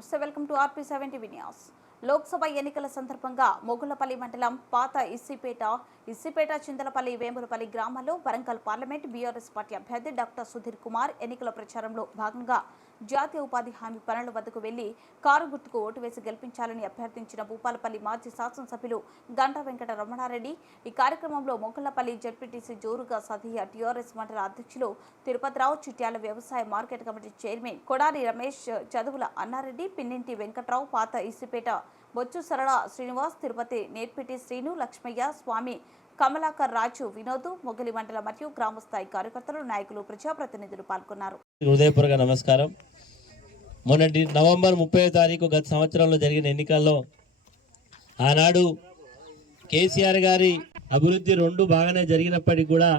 నమస్తే, welcome to RP7 TV news. Lok Sabha ఎన్నికల సందర్భంగా మొగుళ్లపల్లి మండలం పాత ఇస్సిపేట చింతలపల్లి వేములపల్లి గ్రామాల్లో వరంగల్ పార్లమెంట్ బీఆర్ఎస్ పార్టీ అభ్యర్థి డాక్టర్ సుధీర్ కుమార్ ఎన్నికల ప్రచారంలో భాగంగా జాతీయ ఉపాధి హామీ పనుల వద్దకు వెళ్లి కారు గుర్తుకు ఓటు వేసి గెలిపించాలని అభ్యర్థించిన భూపాలపల్లి మాజీ శాసనసభ్యులు గంటా వెంకట రమణారెడ్డి. ఈ కార్యక్రమంలో మొగుళ్లపల్లి జడ్పీటీసీ జోరుగా సతీయ, టీఆర్ఎస్ మండల అధ్యక్షులు తిరుపతిరావు, చిట్యాల వ్యవసాయ market committee chairman Kodari Ramesh, చదువుల అన్నారెడ్డి, పిన్నింటి వెంకట్రావు, పాత ఇస్సిపేట బొచ్చు సరళ శ్రీనివాస్, తిరుపతి నేర్పిటి శ్రీను, లక్ష్మయ్య, స్వామి, కమలాకర్ రాజు, వినోద్, మొగలి మండల మరియు గ్రామస్థాయి కార్యకర్తలు, నాయకులు, ప్రజాప్రతినిధులు పాల్గొన్నారు. హృదయపూర్వక నమస్కారం. మొన్నటి నవంబర్ 30వ తారీఖు గత సంవత్సరంలో జరిగిన ఎన్నికల్లో ఆనాడు కేసీఆర్ గారి అభివృద్ధి రెండు బాగానే జరిగినప్పటికీ కూడా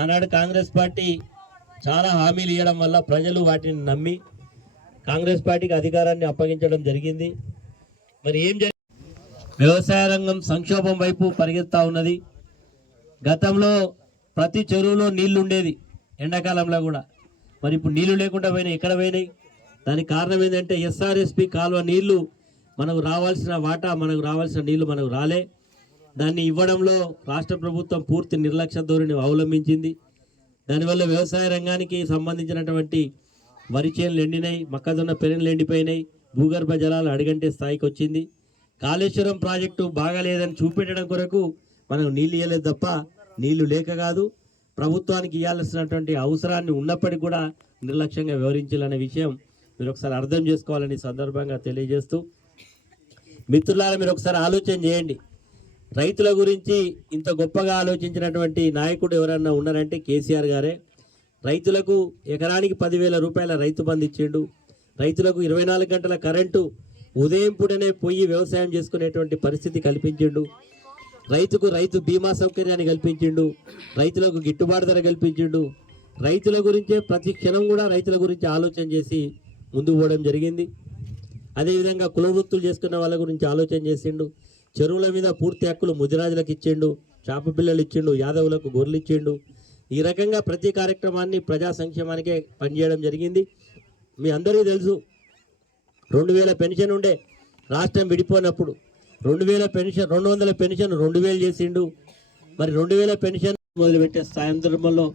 ఆనాడు కాంగ్రెస్ పార్టీ చాలా హామీలు ఇవ్వడం వల్ల ప్రజలు వాటిని నమ్మి కాంగ్రెస్ పార్టీకి అధికారాన్ని అప్పగించడం జరిగింది. మరి ఏం జరిగింది? వ్యవసాయ రంగం సంక్షోభం వైపు పరిగెత్తా ఉన్నది. గతంలో ప్రతి చెరువులో నీళ్లు ఉండేది, ఎండాకాలంలో కూడా. మరి ఇప్పుడు నీళ్లు లేకుండా పోయినాయి. ఎక్కడ పోయినాయి? దానికి కారణం ఏంటంటే SRSP కాలువ నీళ్లు మనకు రావాల్సిన వాటా, మనకు రావాల్సిన నీళ్లు మనకు రాలే. దాన్ని ఇవ్వడంలో రాష్ట్ర ప్రభుత్వం పూర్తి నిర్లక్ష్య ధోరణి అవలంబించింది. దానివల్ల వ్యవసాయ రంగానికి సంబంధించినటువంటి వరి చేనులు ఎండినాయి, మొక్కజొన్న పెరన్లు ఎండిపోయినాయి, భూగర్భ జలాలు అడిగంటే స్థాయికి వచ్చింది. కాళేశ్వరం ప్రాజెక్టు బాగాలేదని చూపెట్టడం కొరకు మనం నీళ్ళు ఇవ్వలేదు తప్ప నీళ్లు లేక కాదు. ప్రభుత్వానికి ఇవ్వాల్సినటువంటి అవసరాన్ని ఉన్నప్పటికీ కూడా నిర్లక్ష్యంగా వ్యవహరించాలనే విషయం మీరు ఒకసారి అర్థం చేసుకోవాలని సందర్భంగా తెలియజేస్తూ, మిత్రులారా మీరు ఒకసారి ఆలోచన చేయండి. రైతుల గురించి ఇంత గొప్పగా ఆలోచించినటువంటి నాయకుడు ఎవరన్నా ఉన్నారంటే కేసీఆర్ గారే. రైతులకు ఎకరానికి 10,000 రూపాయల రైతు బంధు ఇచ్చిండు. రైతులకు 24 గంటల కరెంటు ఉదయం పూటనే పోయి వ్యవసాయం చేసుకునేటువంటి పరిస్థితి కల్పించిండు. రైతుకు రైతు బీమా సౌకర్యాన్ని కల్పించిండు. రైతులకు గిట్టుబాటు ధర కల్పించిండు. రైతుల గురించే ప్రతి క్షణం కూడా రైతుల గురించి ఆలోచన చేసి ముందుకు పోవడం జరిగింది. అదేవిధంగా కుల వృత్తులు చేసుకున్న వాళ్ళ గురించి ఆలోచన చేసిండు. చెరువుల మీద పూర్తి హక్కులు ముదిరాజులకు ఇచ్చిండు, చేప పిల్లలు ఇచ్చిండు, యాదవులకు గొర్రెలు ఇచ్చిండు. ఈ రకంగా ప్రతి కార్యక్రమాన్ని ప్రజా సంక్షేమానికే పనిచేయడం జరిగింది. మీ అందరికీ తెలుసు, 2000 పెన్షన్ ఉండే రాష్ట్రం విడిపోయినప్పుడు. 2000 పెన్షన్, 200 పెన్షన్ 2000 చేసిండు. మరి 2000 పెన్షన్ మొదలుపెట్టే సందర్భంలో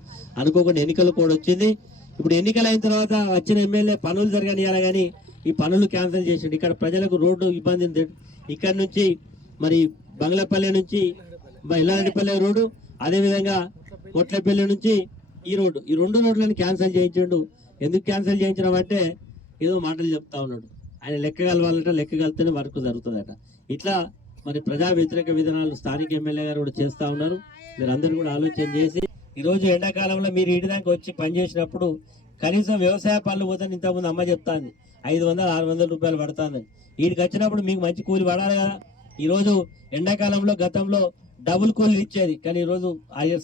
అనుకోకుండా ఎన్నికలు కూడా వచ్చింది. ఇప్పుడు ఎన్నికలు అయిన తర్వాత వచ్చిన ఎమ్మెల్యే పనులు జరగనియాలి కానీ ఈ పనులు క్యాన్సిల్ చేసిండు. ఇక్కడ ప్రజలకు రోడ్డు ఇబ్బంది ఉంది. ఇక్కడ నుంచి మరి బంగ్లాపల్లి నుంచి ఎల్లారెడ్డిపల్లి రోడ్డు, అదేవిధంగా కొట్లపల్లి నుంచి ఈ రోడ్డు, ఈ 2 రోడ్లను క్యాన్సిల్ చేయించిండు. ఎందుకు క్యాన్సిల్ చేయించడం అంటే ఏదో మాటలు చెప్తా ఉన్నాడు. ఆయన లెక్క కలవాలంట, లెక్క కలితేనే వర్క్ జరుగుతుందట. ఇట్లా మరి ప్రజా వ్యతిరేక విధానాలు స్థానిక ఎమ్మెల్యే గారు కూడా చేస్తూ ఉన్నారు. మీరు అందరూ కూడా ఆలోచన చేసి ఈరోజు ఎండాకాలంలో మీరు ఇంటిదాకా వచ్చి పనిచేసినప్పుడు కనీసం వ్యవసాయ పనులు పోతాను. ఇంతకుముందు అమ్మ చెప్తాంది 500-600 రూపాయలు పడుతుంది. వీడికి వచ్చినప్పుడు మీకు మంచి కూలి పడాలి కదా. ఈరోజు ఎండాకాలంలో గతంలో డబుల్ కూలీలు ఇచ్చేది, కానీ ఈరోజు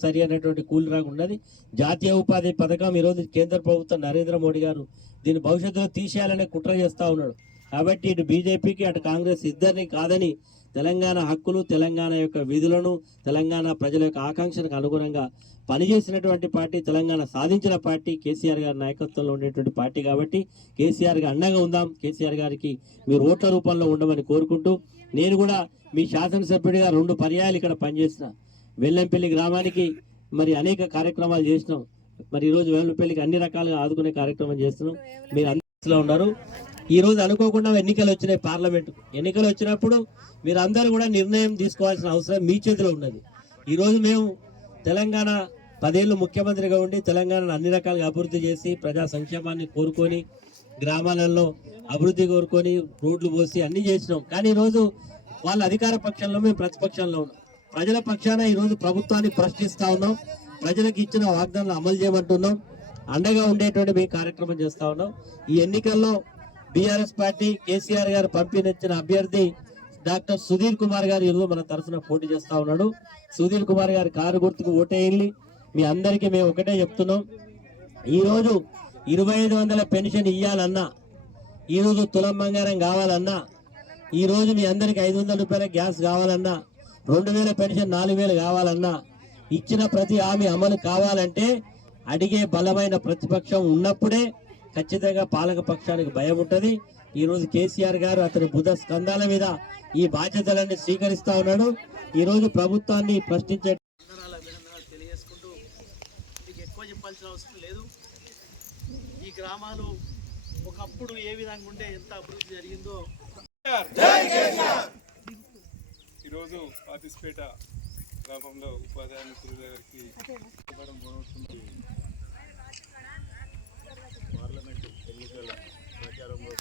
సరి అయినటువంటి కూలి రాకున్నది. జాతీయ ఉపాధి పథకం ఈరోజు కేంద్ర ప్రభుత్వం నరేంద్ర మోడీ గారు దీన్ని భవిష్యత్తులో తీసేయాలనే కుట్ర చేస్తూ ఉన్నాడు. కాబట్టి ఇటు బీజేపీకి అటు కాంగ్రెస్ ఇద్దరిని కాదని తెలంగాణ హక్కులు, తెలంగాణ యొక్క విధులను, తెలంగాణ ప్రజల యొక్క ఆకాంక్షలకు అనుగుణంగా పనిచేసినటువంటి పార్టీ, తెలంగాణ సాధించిన పార్టీ కేసీఆర్ గారి నాయకత్వంలో ఉండేటువంటి పార్టీ. కాబట్టి కేసీఆర్ గారు అండగా ఉందాం. కేసీఆర్ గారికి మీరు ఓట్ల రూపంలో ఉండమని కోరుకుంటూ, నేను కూడా మీ శాసనసభ్యుడిగా 2 పర్యాయాలు ఇక్కడ పనిచేసిన వెల్లంపల్లి గ్రామానికి మరి అనేక కార్యక్రమాలు చేసినాం. మరి ఈరోజు వెల్లంపల్లికి అన్ని రకాలుగా ఆదుకునే కార్యక్రమం చేస్తున్నాం. మీరు అందులో ఉన్నారు. ఈ రోజు అనుకోకుండా ఎన్నికలు వచ్చినాయి, పార్లమెంట్ ఎన్నికలు వచ్చినప్పుడు మీరు అందరూ కూడా నిర్ణయం తీసుకోవాల్సిన అవసరం మీ చేతిలో ఉన్నది. ఈరోజు మేము తెలంగాణ 10 ఏళ్ళు ముఖ్యమంత్రిగా ఉండి తెలంగాణను అన్ని రకాలుగా అభివృద్ధి చేసి ప్రజా సంక్షేమాన్ని కోరుకొని గ్రామాలలో అభివృద్ధి కోరుకొని రోడ్లు పోసి అన్ని చేసినాం. కానీ ఈరోజు వాళ్ళ అధికార పక్షంలో, మేము ప్రతిపక్షంలో ఉన్నాం. ప్రజల పక్షాన ఈరోజు ప్రభుత్వాన్ని ప్రశ్నిస్తూ ఉన్నాం. ప్రజలకు ఇచ్చిన వాగ్దానాలు అమలు చేయమంటున్నాం. అండగా ఉండేటువంటి మేము కార్యక్రమం చేస్తూ ఉన్నాం. ఈ ఎన్నికల్లో బీఆర్ఎస్ పార్టీ కేసీఆర్ గారు పంపిణించిన అభ్యర్థి డాక్టర్ సుధీర్ కుమార్ గారు ఈరోజు మన తరఫున పోటీ చేస్తూ ఉన్నాడు. సుధీర్ కుమార్ గారి కారు గుర్తుకు ఓటేయండి. మీ అందరికీ మేము ఒకటే చెప్తున్నాం, ఈరోజు 2500 పెన్షన్ ఇవ్వాలన్నా, ఈరోజు తులం బంగారం కావాలన్నా, ఈరోజు మీ అందరికి 500 రూపాయల గ్యాస్ కావాలన్నా, 2000 పెన్షన్ 4000 కావాలన్నా, ఇచ్చిన ప్రతి హామీ అమలు కావాలంటే అడిగే బలమైన ప్రతిపక్షం ఉన్నప్పుడే ఖచ్చితంగా పాలక పక్షానికి భయం ఉంటుంది. ఈరోజు కేసీఆర్ గారు అతని బుధ స్కంధాల మీద ఈ బాధ్యతలన్నీ స్వీకరిస్తా ఉన్నాడు. ఈరోజు ప్రభుత్వాన్ని ప్రశ్నించే తెలియజేసుకుంటూ మీకు ఎక్కువ చెప్పాల్సిన అవసరం లేదు. ఈ గ్రామాలు ఒకప్పుడు ఏ విధంగా ఉండే ఎంత అభివృద్ధి జరిగిందో ఈరోజు పాతిస్పేట గ్రామంలో ఉపాధ్యాయ మిత్రుల గారికి ఇవ్వడం జరుగుతుంది. పార్లమెంటు ఎన్నికల ప్రచారంలో